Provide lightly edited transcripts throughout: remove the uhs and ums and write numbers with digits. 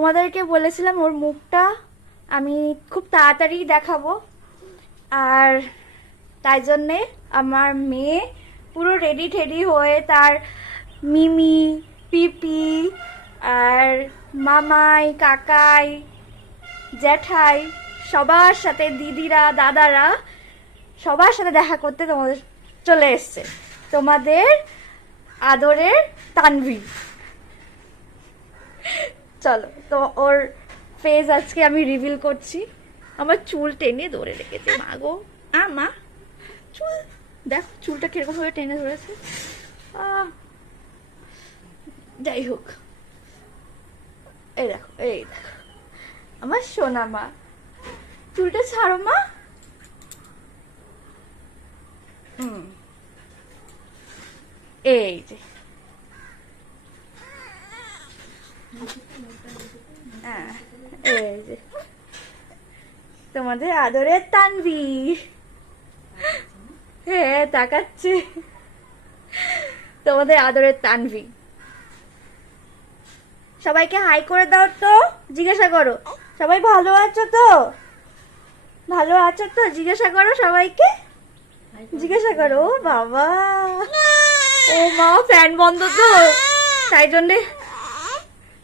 তোমাদেরকে বলেছিলাম ওর মুখটা আমি খুব তাড়াতাড়ি দেখাবো, আর তাই জন্যে আমার মেয়ে পুরো রেডি ঠেডি হয়ে তার মিমি পিপি আর মামাই কাকাই জ্যাঠাই সবার সাথে দিদিরা দাদারা সবার সাথে দেখা করতে তোমাদের চলে এসছে। তোমাদের আদরের তানভি। চলো তো ওর ফেস আজকে আমি রিভিল করছি। আমার চুল টেনে ধরে রেখেছে মা গো। মা চুল দেখো, চুলটা কিরকম ভাবে টেনে ধরেছে। যাই হোক, এই দেখো এই দেখো আমার সোনা মা। চুলটা ছাড়ো মা। এই যে এই যে তোমাদের আদরের তানভি। হ্যাঁ তাকাচ্ছে, তোমাদের আদরের তানভি। সবাইকে হাই করে দাও তো, জিজ্ঞাসা করো সবাই ভালো আছো তো, ভালো আছো তো জিজ্ঞাসা করো সবাইকে, জিজ্ঞাসা করো। ও বাবা, ও মা ফ্যান বন্ধ তো তাই জন্যে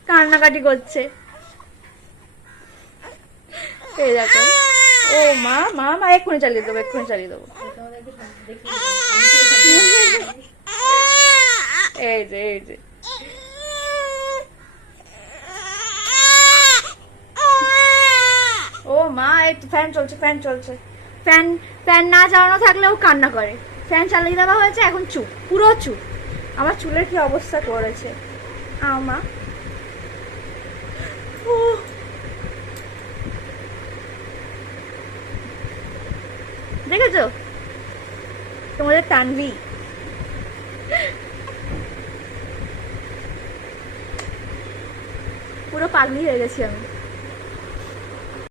কান্নাকাটি করছে। এই দেখো, ও মা মা মা এক্ষুনি চালিয়ে দেবো, এক্ষুনি চালিয়ে দেবো। এই যে এই যে ও মা, এই ফ্যান চলছে ফ্যান চলছে। ফ্যান ফ্যান না চালানো থাকলেও কান্না করে। ফ্যান চালিয়ে দেওয়া হয়েছে, এখন চুপ, পুরো চুপ। আমার চুলের কি অবস্থা করেছে মা। দেখেছো তোমাদের তানভি। পুরো পাগলি হয়ে গেছি আমি।